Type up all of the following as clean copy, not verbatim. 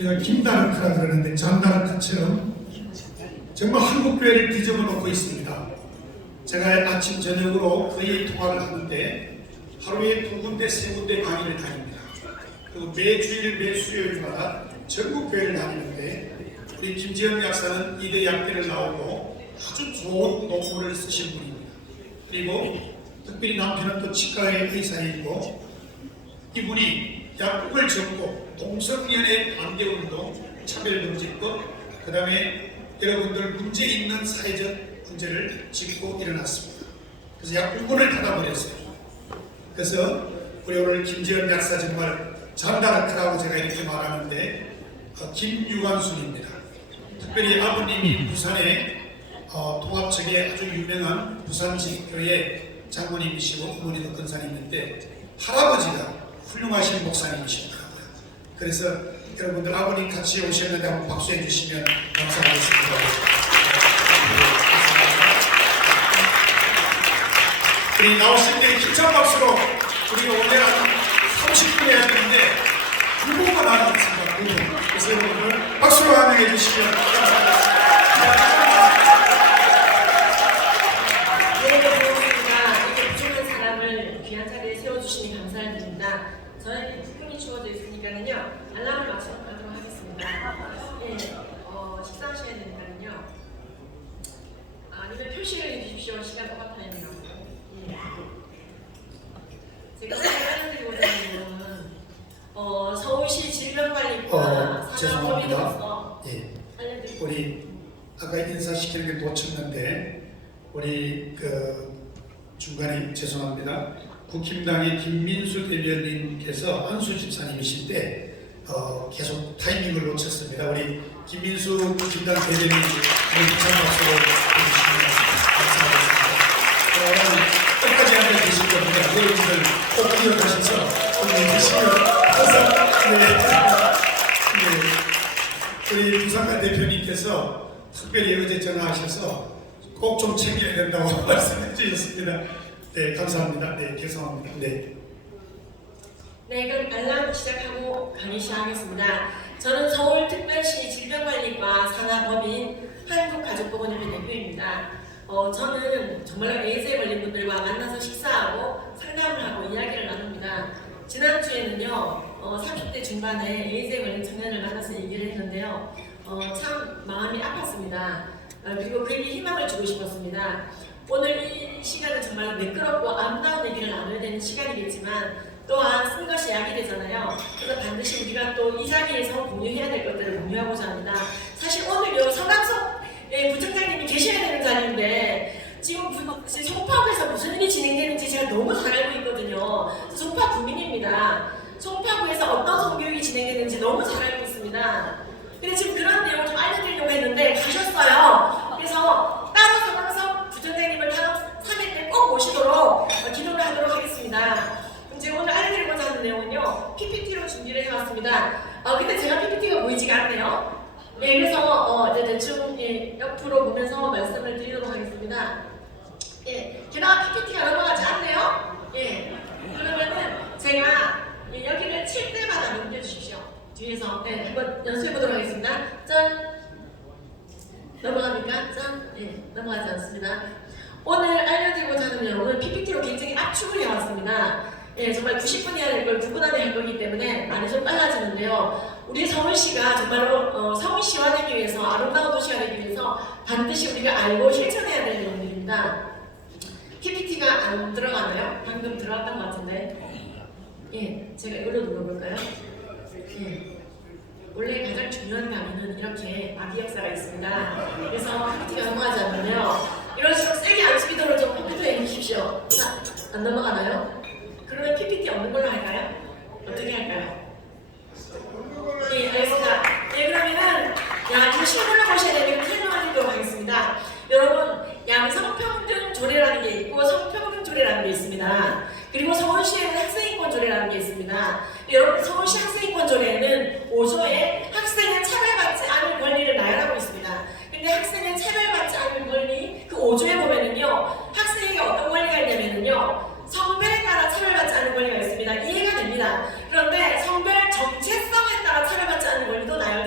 우리가 김다르크라 그러는데 잔다르크처럼 정말 한국교회를 뒤집어 놓고 있습니다. 제가 아침 저녁으로 거의 통화를 하는데 하루에 2군데 3군데 강의를 다닙니다. 그리고 매주일 매수요일마다 전국 교회를 다니는데 우리 김지현 약사는 이대 약대를 나오고 아주 좋은 논문을 쓰신 분입니다. 그리고 특별히 남편은 또 치과의 의사이고 이분이 약국을 접고 동성연애 반대운동, 차별금지법, 그 다음에 여러분들 문제 있는 사회적 문제를 짚고 일어났습니다. 그래서 약 6권을 닫아버렸어요. 그래서 우리 오늘 김지현 약사 정말 잔다르크라고 제가 이렇게 말하는데 김유관순입니다. 특별히 아버님이 부산의 통합청의 아주 유명한 부산지교회 장모님이시고 어머니도 권사님인데 할아버지가 훌륭하신 목사님이시더라고요. 그래서 여러분들 아버님 같이 오셨는데 한번 박수해 주시면 감사하겠습니다. 우리 나오실 때 힘찬 박수로 우리가 원래 한 30분 해야 되는데 9분만 하는 것입니다. 9분. 그래서 여러분들 박수로 환영해 주시면 감사하겠습니다. 네, 고맙습니다. 이렇게 부족한 사람을 귀한 자리에 세워주시니 감사드립니다. 저는 9분이 주어져 있으니까는요, 알람을 맞춰도록 하겠습니다. 네, 식사하셔야 되니까는요. 아니면 표시를 해주십시오. 시간 똑같아요. 예. 제가 알려드리고자 하는 거는 서울시 질병관리과 산하법인으로서 예. 알려드리고 우리 아까 인사시키는 게 놓쳤는데 우리 중간에 죄송합니다. 국힘당의 김민수 대변인께서 안수 집사님이신데 계속 타이밍을 놓쳤습니다. 우리 김민수 국힘당 대변인 힘찬 박수로 해주시면 감사하겠습니다. 끝까지 앉아 계실 겁니다. 여러분들 꼭 기억하셔서 오늘 계시면 항상 우리 부산관 대표님께서 특별히 어제 전화하셔서 꼭 좀 챙겨야 된다고 말씀해 주셨습니다. 네, 감사합니다. 네, 죄송합니다. 네. 네, 그럼 알람 시작하고 강의 시작하겠습니다. 저는 서울특별시 질병관리과 산하법인 한국가족보건협회 대표입니다. 저는 정말 에이즈에 걸린 분들과 만나서 식사하고 상담을 하고 이야기를 나눕니다. 지난주에는요, 30대 중반에 에이즈에 걸린 청년을 만나서 얘기를 했는데요. 참 마음이 아팠습니다. 그리고 그에게 희망을 주고 싶었습니다. 오늘 이 시간은 정말 매끄럽고 아름다운 얘기를 나눠야 되는 시간이겠지만 또한 쓴 것이 약이 되잖아요. 그래서 반드시 우리가 또 이 자리에서 공유해야 될 것들을 공유하고자 합니다. 사실 오늘요, 서강석 부총장님이 계셔야 되는 자리인데 지금 송파구에서 무슨 일이 진행되는지 제가 너무 잘 알고 있거든요. 송파 구민입니다. 송파구에서 어떤 성교육이 진행되는지 너무 잘 알고 있습니다. 근데 지금 그런 내용을 좀 알려드리려고 했는데 가셨어요. 그래서 따로 서강석 부총장님을 다음 3회 때 꼭 모시도록 기도를 하도록 하겠습니다. 이제 오늘 알려드리고자 하는 내용은요, PPT로 준비를 해왔습니다. 근데 제가 PPT가 보이지가 않네요. 네, 그래서 이제 대충 옆으로 보면서 말씀을 드리도록 하겠습니다. 예, 게다가 PPT가 넘어가지 않네요. 예, 그러면은 제가 여기를 칠 때마다 넘겨주십시오. 뒤에서 한번 연습해보도록 하겠습니다. 짠! 넘어갑니까? 짠! 네, 넘어가지 않습니다. 오늘 알려드리고자 하는 내용은 PPT로 굉장히 압축을 해왔습니다. 예, 정말 90분 해야 될 걸 9분 안에 할 거기 때문에 많이 좀 빨라지는데요. 우리 서울시가 정말로 서울시화 되기 위해서, 아름다운 도시가 되기 위해서 반드시 우리가 알고 실천해야 될 내용들입니다. PPT가 안 들어가나요? 방금 들어갔던 것 같은데. 예, 제가 이걸로 눌러볼까요? 예. 원래 가장 중요한 강의는 이렇게 아기 역사가 있습니다. 그래서 PPT가 넘어가지 않는데요. 이럴수록 세게 안 숙이도록 좀 컴퓨터에 해주십시오. 자, 안 넘어가나요? 그러면 PPT 없는 걸로 할까요? 어떻게 할까요? 예, 알겠습니다. 예, 그러면은 이거 실물로 보셔야 되면 설명드리도록 하겠습니다. 여러분, 양성평등 조례라는 게 있고 성평등 조례라는 게 있습니다. 그리고 서울시에는 학생인권 조례라는 게 있습니다. 여러분, 서울시 학생인권 조례는 5조에 학생은 차별받지 않을 권리를 나열하고 있습니다. 근데 학생은 차별받지 않을 권리, 그 5조에 보면은요, 학생에게 어떤 권리가 있냐면은요, 성별에 따라 차별받지 않는 권리가 있습니다. 이해가 됩니다. 그런데 성별 정체성에 따라 차별받지 않는 권리도 나열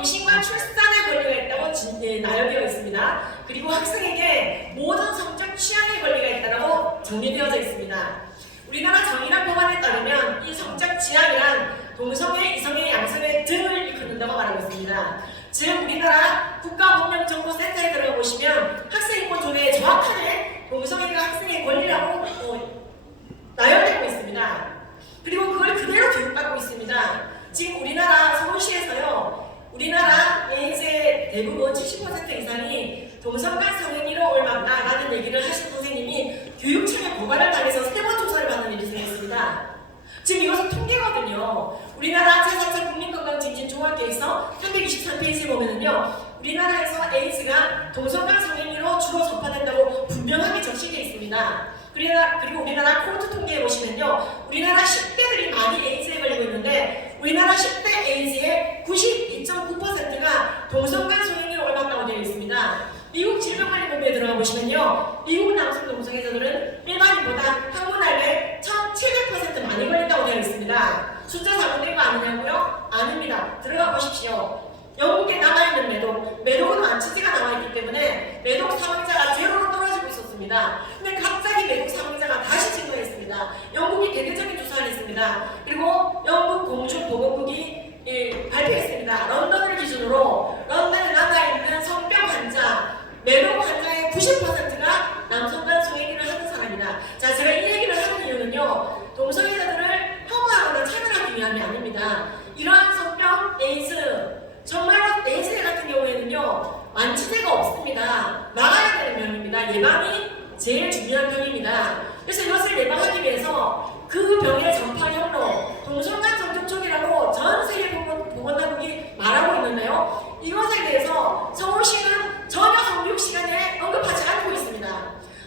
임신과 출산의 권리가 있다고 나열되어 있습니다. 그리고 학생에게 모든 성적 취향의 권리가 있다고 정리되어져 있습니다. 우리나라 정의란 법안에 따르면 이 성적 취향이란 동성애, 이성애, 양성애 등을 일컫는다고 말하고 있습니다. 즉 우리나라 국가법령정보센터에 들어가 보시면 학생인권 조례에 정확하게 동성애가 학생의 권리라고 나열되고 있습니다. 그리고 그걸 그대로 교육받고 있습니다. 지금 우리나라 서울시에서요, 우리나라 에이즈의 대부분 70% 이상이 동성간 성행위로 올맞다라는 얘기를 하신 선생님이 교육청에 고발을 당해서 3번 조사를 받는 일이 생겼습니다. 지금 이것은 통계거든요. 우리나라 제4차 국민건강증진조합계에서 323페이지에 보면은요, 우리나라에서 에이즈가 동성간 성행위로 주로 전파된다고 분명하게 적시되어 있습니다. 그리고 우리나라 코호트 통계에 보시면요, 우리나라 10대들이 많이 에이즈에 걸리고 있는데 우리나라 10대 에이즈의 92.9%가 동성간 성행위로 올맞다고 되어 있습니다. 미국 질병관리본부에 들어가 보시면요, 미국 남성 동성애자들은 일반인보다 항문 알레 1700% 많이 걸린다고 되어 있습니다. 숫자 잘못된 거 아니냐고요? 아닙니다. 들어가 보십시오. 영국에 남아있는 매독은 완치제가 남아있기 때문에 매독 사망자가 제로로 떨어지고 있었습니다. 근데 갑자기 매독 사망자가 다시 증가했습니다. 영국이 대대적인 조사를 했습니다. 그리고 영국 공중보건국이 발표했습니다. 런던을 기준으로 런던에 남아있는 성병 환자, 매독 환자의 90%가 남성간 성행위를 하는 사람이다. 자, 제가 이 얘기를 하는 이유는요, 동성애자들을 혐오하거나 차별하기 위함이 아닙니다. 이러한 성병, 에이즈, 정말로 에이즈 같은 경우에는요, 완치제가 없습니다. 막아야 되는 병입니다. 예방이 제일 중요한 병입니다. 그래서 이것을 예방하기 위해서 그 병의 전파 경로, 동성간 정족촉이라고 전 세계 보건당국이 말하고 있는데요, 이것에 대해서 서울시는 전혀 성교육 시간에 언급하지 않고 있습니다.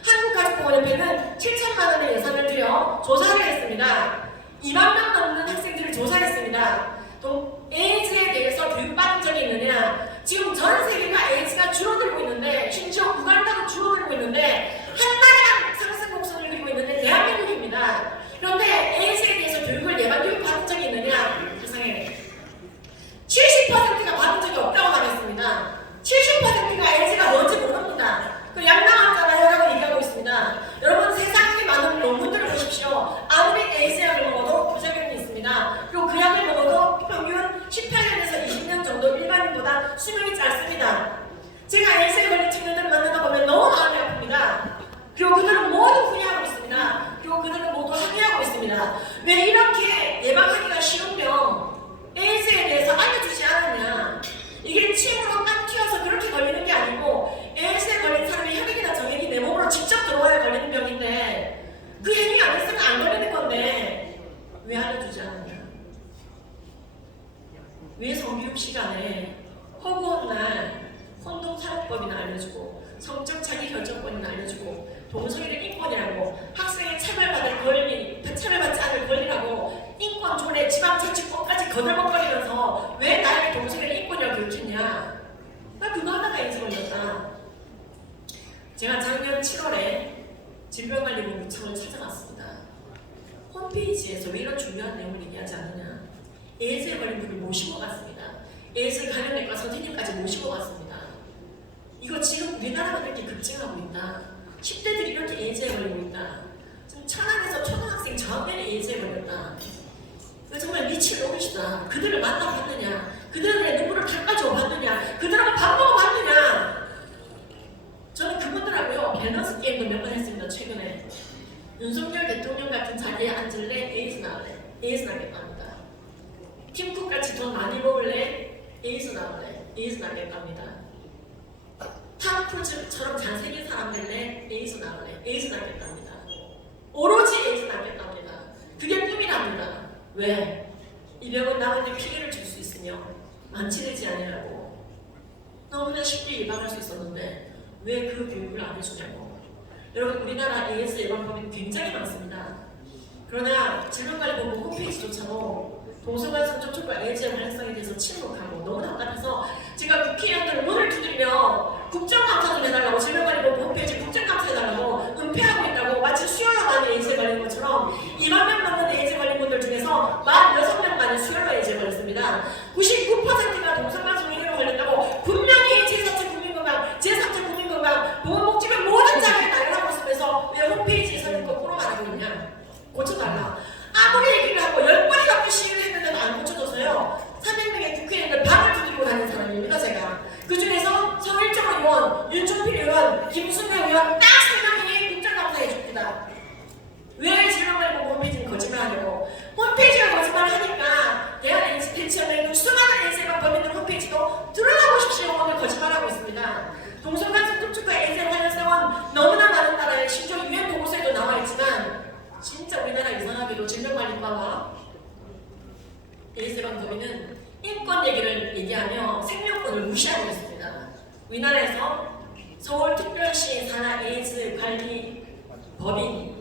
한국가족보건협회는 7천만 원의 예산을 들여 조사를 했습니다. 2만 명 넘는 학생들을 조사했습니다. 에이즈에 대해서 교육받은 적이 있느냐? 지금 전 세계가 에이즈가 줄어들고 있는데, 심지어 우간다도 줄어들고 있는데, 한 나라가 상승 곡선을 그리고 있는데 대한민국입니다. 그런데 에이즈에 대해서 교육을 예방 교육 받은 적이 있느냐? 세상에 70%가 받은 적이 없다고 말했습니다. 70%가 에이즈가 뭔지 모릅니다. 그 양당하잖아요라고 얘기하고 있습니다. 여러분, 세상에 많은 논문들을 보십시오. 아무리 에이즈 약을 먹어도 부작용이 있습니다. 그리고 그 약을 먹어도 평균 18년에서 20년 정도 일반인보다 수명이 짧습니다. 제가 에이즈에 걸린 청년들을 만나다 보면 너무 마음이 아픕니다. 그리고 그들은 모두 후회하고 있습니다. 그리고 그들은 모두 항의하고 있습니다. 왜 이렇게 예방하기가 쉬운 병, 에이즈에 대해서 알려주지 않았냐? 이게 침으로 딱 튀어서 그렇게 걸리는 게 아니고, 에이즈에 걸린 사람의 혈액이나 정액이 내 몸으로 직접 들어와야 걸리는 병인데, 그 행위 안 했으면 안 걸리는 건데 왜 알려주지 않았냐? 왜 성교육 시간에 허구한 날 콘돔 사용법이나 알려주고, 성적 자기 결정권이나 알려주고, 동성애를 인권이라고, 학생의 차별받지 않을 권리라고 인권 조례 지방자치법까지 거들먹거리면서 왜 나에게 동성애를 인권이라고 교육했냐? 나 그거 하나가 에이즈 걸렸다. 제가 작년 7월에 질병관리본부청을 찾아갔습니다. 홈페이지에서 왜 이런 중요한 내용을 얘기하지 않느냐? 에이즈에 걸린 분을 모시고 갔습니다. 에이즈 감염내과 선생님까지 모시고 갔습니다. 이거 지금 우리나라가 이렇게 급증하고 있다. 10대들이 이렇게 에이즈에 걸리고 있다. 지금 천안에서 초등학생 저학년이 에이즈에 걸렸다. 이거 정말 미칠 놈이시다. 그들을 만나봤느냐? 그들의 눈물을 닦아줘 봤느냐? 그들하고 밥 먹어봤느냐? 저는 그분들하고요, 밸런스 게임도 몇 번 했습니다. 최근에 윤석열 대통령 같은 자리에 앉을래? 에이즈 나올래? 에이즈 나겠답니다. 팀쿡같이 돈 많이 먹을래? 에이즈 나올래? 에이즈 나겠답니다. 탐 크루즈처럼 잘생긴 사람 될래? 에이즈 나올래? 에이즈 나겠답니다. 오로지 에이즈 나겠답니다. 그게 꿈이랍니다. 왜? 이 병은 남한테 피해를 줄 수 있으며 완치되지 않으라고. 너무나 쉽게 예방할 수 있었는데 왜 그 교육을 안 해주냐고. 여러분, 우리나라 에이즈 예방법이 굉장히 많습니다. 그러나 질병관리본부 홈페이지조차도 동성간 성접촉과 에이즈의 발생성에 대해서 침묵하고 너무 답답해서 제가 국회의원들 문을 두드리며 국정감사 좀 해달라고, 질병관리본부 홈페이지 국정감사해달라고 은폐하고 있다고, 마치 수혈로 많은 에이즈에 걸린 것처럼 2만 명 넘는 에이즈에 걸린 분들 중에서 46명만이 수혈로 에이즈에 걸렸습니다. 99%가 동성간 성행위로 엄마와 에이즈방 법인은 인권 얘기를 얘기하며 생명권을 무시하고 있습니다. 우리나라에서 서울특별시 산하 에이즈 관리 법인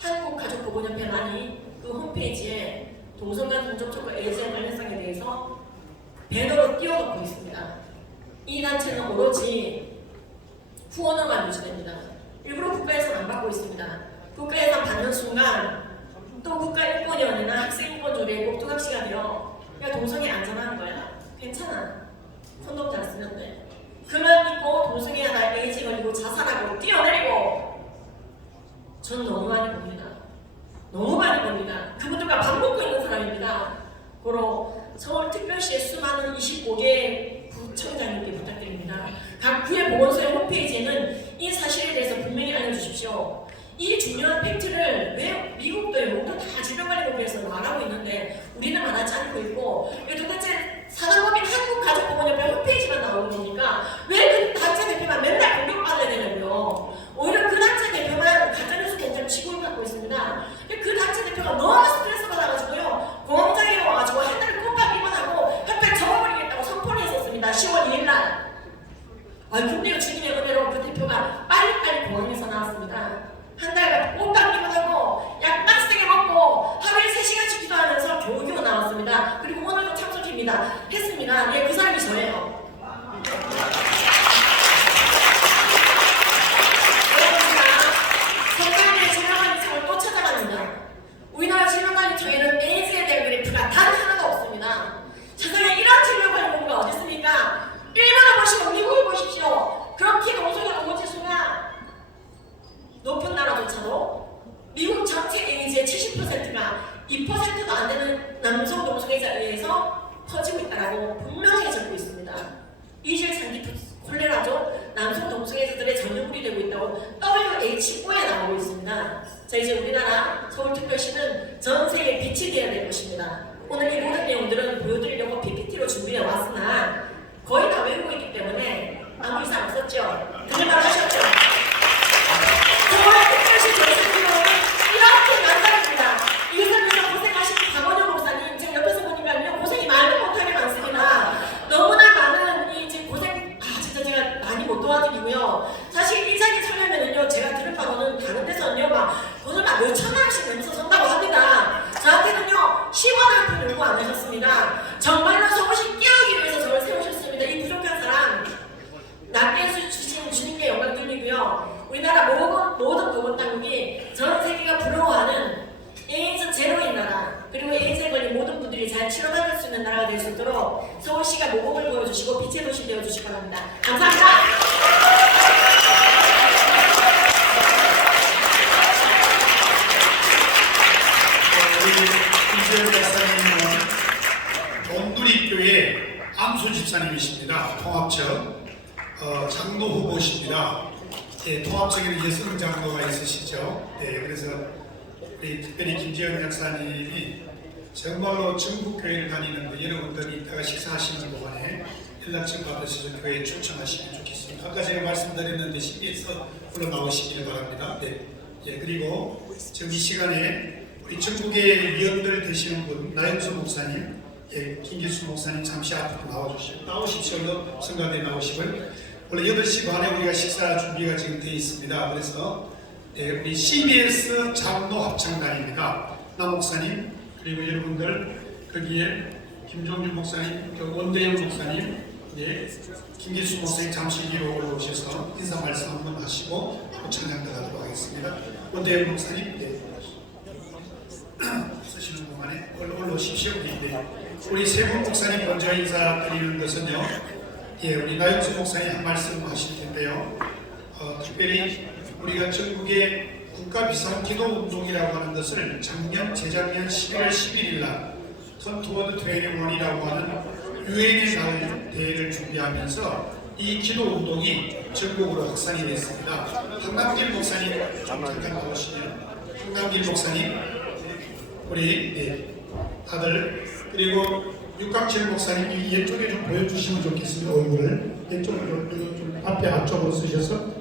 한국가족보건협회만이 그 홈페이지에 동성간 동종촉구 에이즈의 관련성에 대해서 배너로 띄워놓고 있습니다. 이 단체는 오로지 후원으로만 유지됩니다. 일부러 국가에서 안 받고 있습니다. 국가에서 받는 순간 또 국가인권위원회나 학생인권조례에 꼭두각시가 되어 야 동성애 안전한 거야? 괜찮아. 콘돔 잘 쓰면 돼. 그만 믿고 동성애 하나 에이즈 걸리고 자살하고 뛰어내리고 전 너무 많이 봅니다. 너무 많이 봅니다. 그분들과 밥 먹고 있는 사람입니다. 고로 서울특별시의 수많은 25개 구청장님께 부탁드립니다. 각 구의 보건소의 홈페이지에는 이 사실에 대해서 분명히 알려주십시오. 이 중요한 팩트를 왜 미국도 영국도 다 질병관리법에서 말하고 있는데 우리는 말하지 않고 있고 왜 도대체 산하법인 한국가족보건협회 홈페이지만 나오는 겁니까? 왜 그 단체 대표만 맨날 공격받아야 되냐고요. 오히려 그 단체 대표만 가짜뉴스 공장 치고를 받고 있습니다. 그 단체 대표가 너무 스트레스 받아가지고요. 공항장에 와가지고 한 달을 꽃밥 입원하고 협회 접어버리겠다고 선포를 했었습니다. 10월 2일날. 근데요 주님의 은혜로 그 대표가 빨리빨리 공항에서 나왔습니다. 한 달간 꽃밥 입원하고 약 빡세게 먹고 하루에 3시간씩 기도하면서 겨우겨우 나왔습니다. 그리고 오늘도 참석입니다. 했습니다. 예, 그 사람이 저예요. 성관리의 질병관리청을 또 찾아갑니다. 우리나라 질병관리청에는 에이즈에 대한 그래프가 단 하나도 없습니다. 세상에 이런 질병관리본부가 어디 있습니까? 일본을 보시고 미국을 보십시오. 그렇게 동성애 동거 지수가 높은 나라조차도 미국 전체 에이즈의 70%가 2%도 안 되는 남성 동성애자에 의해서 퍼지고 있다고 분명히 적고 있습니다. 이질 장기 콜레라죠. 남성 동성애자들의 전염물이 되고 있다고 WHO에 나오고 있습니다. 자, 이제 우리나라 서울특별시는 전 세계에 빛이 되어야 될 것입니다. 오늘 이 모든 내용들은 보여드리려고 PPT로 준비해 왔으나 거의 다 외우고 있기 때문에 아무 이상 없었죠. 들을만 하셨죠? 서울특별시 전체적으로는 이렇게 난다릅니다. 이것을 위해서 고생하신 박원영 목사님, 지금 옆에서 보니까요 고생이 말도 못하게 많습니다. 너무나 많은 이 지금 고생, 진짜 제가 많이 못 도와드리고요. 사실 일자리 설명면은요 제가 들은 바로는 다른 데서는요 돈을 막 몇천만 원씩 내면서 선다고 합니다. 저한테는요 10원 한 푼 요구 안 하셨습니다. 정말로 서울시 끼우기 위해서 저를 세우셨습니다. 이 부족한 사람 낮게 주신 주님께 영광 드리고요. 우리나라 모든 보건당국이 전 세계가 부러워하는 에이즈 제로인 나라, 그리고 에이즈에 걸린 모든 분들이 잘 치료받을 수 있는 나라가 될 수 있도록 서울시가 모범을 보여주시고 빛의 도시 되어주시기 바랍니다. 감사합니다. 우리 이재현 박사님은 온두리교회 암수 집사님이십니다. 통합청 장로 후보십니다. 예, 통합청에는 예수능 장로가 있으시죠. 예, 그래서 우리 특별히 김재현 약사님이 정말로 전국교회를 다니는데 여러분들이 이따가 식사하시는 동안에 연락처 받으셔서 교회에 초청하시면 좋겠습니다. 아까 제가 말씀드렸는데 CBS 불러 나오시길 바랍니다. 네. 예, 그리고 지금 이 시간에 우리 전국의 위원들 되시는 분 나영수 목사님, 예, 김기수 목사님 잠시 앞으로 나오십시오. 성가대에 나오시고요. 원래 8시 반에 우리가 식사 준비가 지금 되어 있습니다. 그래서 우리 CBS 장로 합창단입니다. 남 목사님 그리고 여러분들 거기에 김종준 목사님, 원대영 목사님, 김기수 목사님 잠시 위로 올라오셔서 인사 말씀 한번 하시고 찬양 들어가도록 하겠습니다. 원대영 목사님 쓰시는 동안에 올라오십시오. 우리 세 분 목사님 먼저 인사드리는 것은요. 우리 나영수 목사님 한 말씀 하실 텐데요. 특별히 우리가 전국의 국가 비상 기도 운동이라고 하는 것을 재작년 11월 11일 날 컨트워드 21이라고 하는 유엔의 날 대회를 준비하면서 이 기도 운동이 전국으로 확산이 됐습니다. 한남길 목사님 잠깐 나오시면 한남길 목사님 우리 다들 그리고 육각칠 목사님 이쪽에 좀 보여주시면 좋겠습니다. 얼굴을 이쪽으로 좀 앞쪽으로 쓰셔서